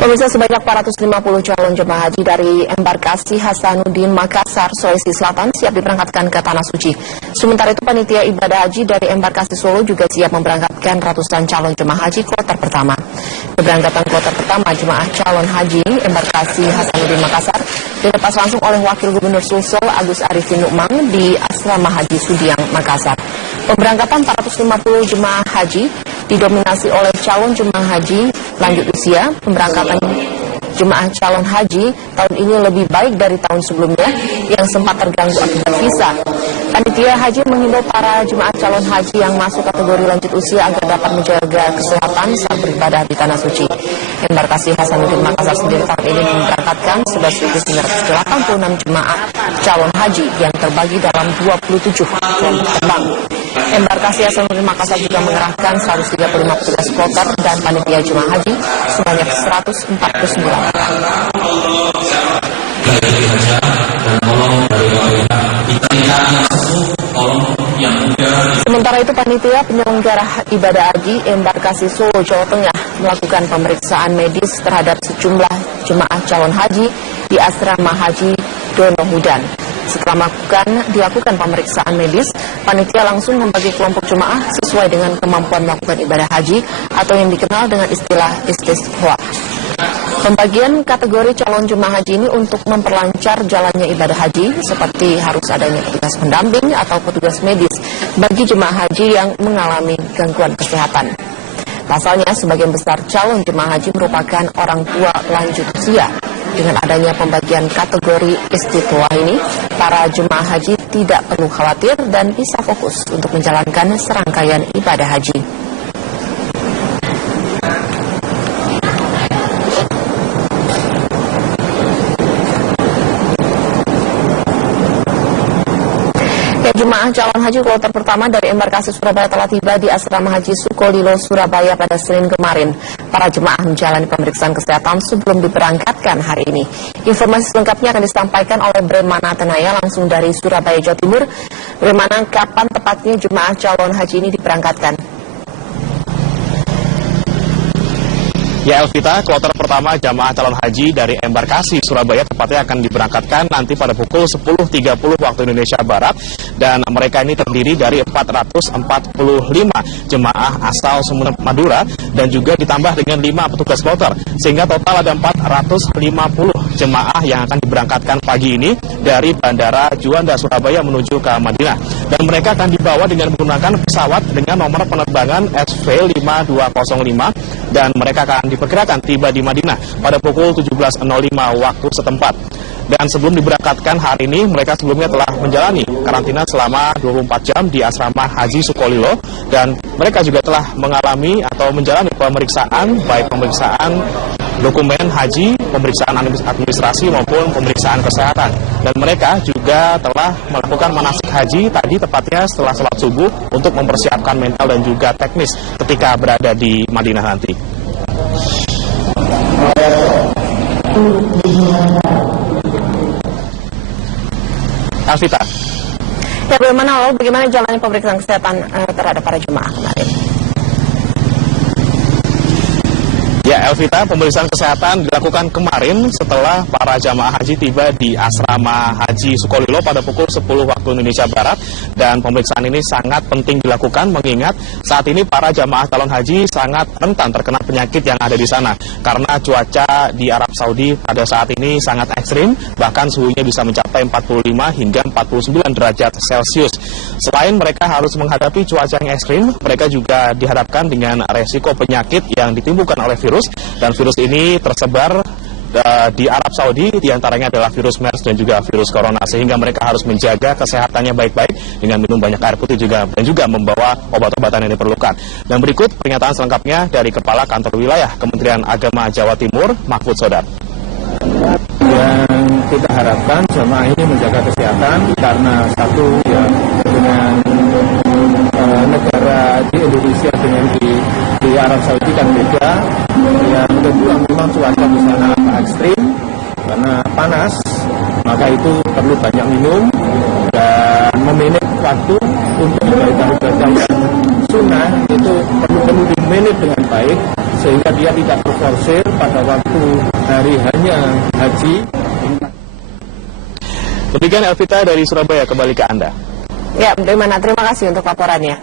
Pemirsa, sebanyak 450 calon jemaah haji dari embarkasi Hasanuddin Makassar, Sulawesi Selatan siap diberangkatkan ke Tanah Suci. Sementara itu, panitia ibadah haji dari embarkasi Solo juga siap memberangkatkan ratusan calon jemaah haji kloter pertama. Keberangkatan kloter pertama jemaah calon haji embarkasi Hasanuddin Makassar dilepas langsung oleh Wakil Gubernur Sulsel Agus Arifin Nukmang di Asrama Haji Sudiang, Makassar. Pemberangkatan 450 jemaah haji didominasi oleh calon jemaah haji lanjut usia. Pemberangkatan jemaah calon haji tahun ini lebih baik dari tahun sebelumnya yang sempat terganggu akibat visa. Panitia haji menghimbau para jemaah calon haji yang masuk kategori lanjut usia agar dapat menjaga kesehatan saat beribadah di Tanah Suci. Embarkasi Hasanuddin Makassar sendiri tahun ini memberangkatkan 11.986 jemaah calon haji yang terbagi dalam 27 kelompok terbang. Embarkasi Hasanuddin Makassar juga mengerahkan 135 petugas kloter dan panitia jemaah haji sebanyak 149 orang. Sementara itu, panitia penyelenggara ibadah haji embarkasi Solo, Jawa Tengah melakukan pemeriksaan medis terhadap sejumlah jemaah calon haji di Asrama Haji Dono Hudan. Setelah dilakukan pemeriksaan medis, panitia langsung membagi kelompok jemaah sesuai dengan kemampuan melakukan ibadah haji atau yang dikenal dengan istilah istisqa. Pembagian kategori calon jemaah haji ini untuk memperlancar jalannya ibadah haji, seperti harus adanya petugas pendamping atau petugas medis bagi jemaah haji yang mengalami gangguan kesehatan. Pasalnya, sebagian besar calon jemaah haji merupakan orang tua lanjut usia. Dengan adanya pembagian kategori istiqoah ini, para jemaah haji tidak perlu khawatir dan bisa fokus untuk menjalankan serangkaian ibadah haji. Jemaah calon haji kloter pertama dari embarkasi Surabaya telah tiba di Asrama Haji Sukolilo, Surabaya pada Senin kemarin. Para jemaah menjalani pemeriksaan kesehatan sebelum diberangkatkan hari ini. Informasi selengkapnya akan disampaikan oleh Bremana Tenaya langsung dari Surabaya, Jawa Timur. Bremana, kapan tepatnya jemaah calon haji ini diberangkatkan? Ya, Elvita, kloter pertama jamaah calon haji dari embarkasi Surabaya tepatnya akan diberangkatkan nanti pada pukul 10.30 waktu Indonesia Barat, dan mereka ini terdiri dari 445 jemaah asal Sumeneb, Madura, dan juga ditambah dengan 5 petugas kloter, sehingga total ada 450 jemaah yang akan diberangkatkan pagi ini dari Bandara Juanda Surabaya menuju ke Madinah, dan mereka akan dibawa dengan menggunakan pesawat dengan nomor penerbangan SV5205, dan mereka akan diperkirakan tiba di Madinah pada pukul 17.05 waktu setempat. Dan sebelum diberangkatkan hari ini, mereka sebelumnya telah menjalani karantina selama 24 jam di Asrama Haji Sukolilo, dan mereka juga telah mengalami atau menjalani pemeriksaan, baik pemeriksaan dokumen haji, pemeriksaan administrasi maupun pemeriksaan kesehatan. Dan mereka juga telah melakukan manasik haji tadi tepatnya setelah sholat subuh untuk mempersiapkan mental dan juga teknis ketika berada di Madinah nanti. Alvita. Ya, bagaimana jalannya pemeriksaan kesehatan terhadap para jemaah kemarin? Ya, Elvita, pemeriksaan kesehatan dilakukan kemarin setelah para jamaah haji tiba di Asrama Haji Sukolilo pada pukul 10 waktu Indonesia Barat, dan pemeriksaan ini sangat penting dilakukan mengingat saat ini para jamaah calon haji sangat rentan terkena penyakit yang ada di sana karena cuaca di Arab Saudi pada saat ini sangat ekstrim, bahkan suhunya bisa mencapai 45 hingga 49 derajat Celcius. Selain mereka harus menghadapi cuaca yang ekstrim, mereka juga dihadapkan dengan resiko penyakit yang ditimbulkan oleh virus, dan virus ini tersebar di Arab Saudi, diantaranya adalah virus MERS dan juga virus Corona, sehingga mereka harus menjaga kesehatannya baik-baik dengan minum banyak air putih juga, dan juga membawa obat-obatan yang diperlukan. Dan berikut pernyataan selengkapnya dari Kepala Kantor Wilayah Kementerian Agama Jawa Timur, Mahfud Sodar. Yang kita harapkan jemaah ini menjaga kesehatan karena satu, ya, dengan negara di Indonesia dengan di Arab Saudi kan beda. Yang kedua, memang cuaca di sana ekstrim karena panas, maka itu perlu banyak minum dan memanage waktu untuk ibadah-ibadah yang sunnah itu perlu di-manage dengan baik sehingga dia tidak terforsir pada waktu hari hanya haji. Demikian Elvita dari Surabaya, kembali ke Anda. Ya, bagaimana? Terima kasih untuk laporannya.